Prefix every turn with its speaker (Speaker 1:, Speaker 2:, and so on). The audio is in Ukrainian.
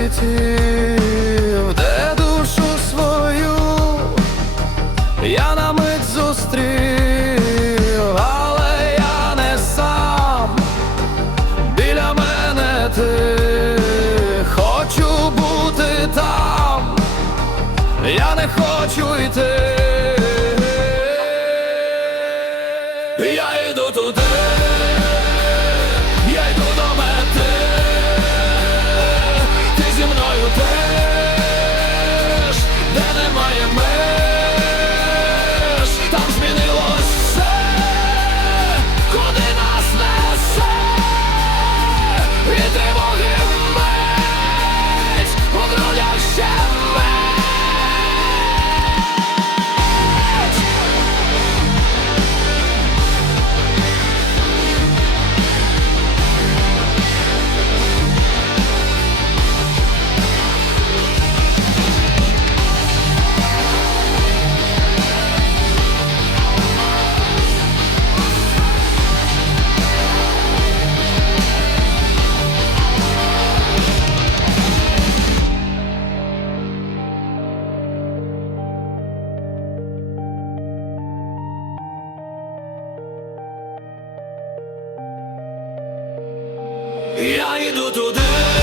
Speaker 1: світів, де душу свою я на мить зустрів, але я не сам, біля мене ти, хочу бути там, я не хочу йти. need to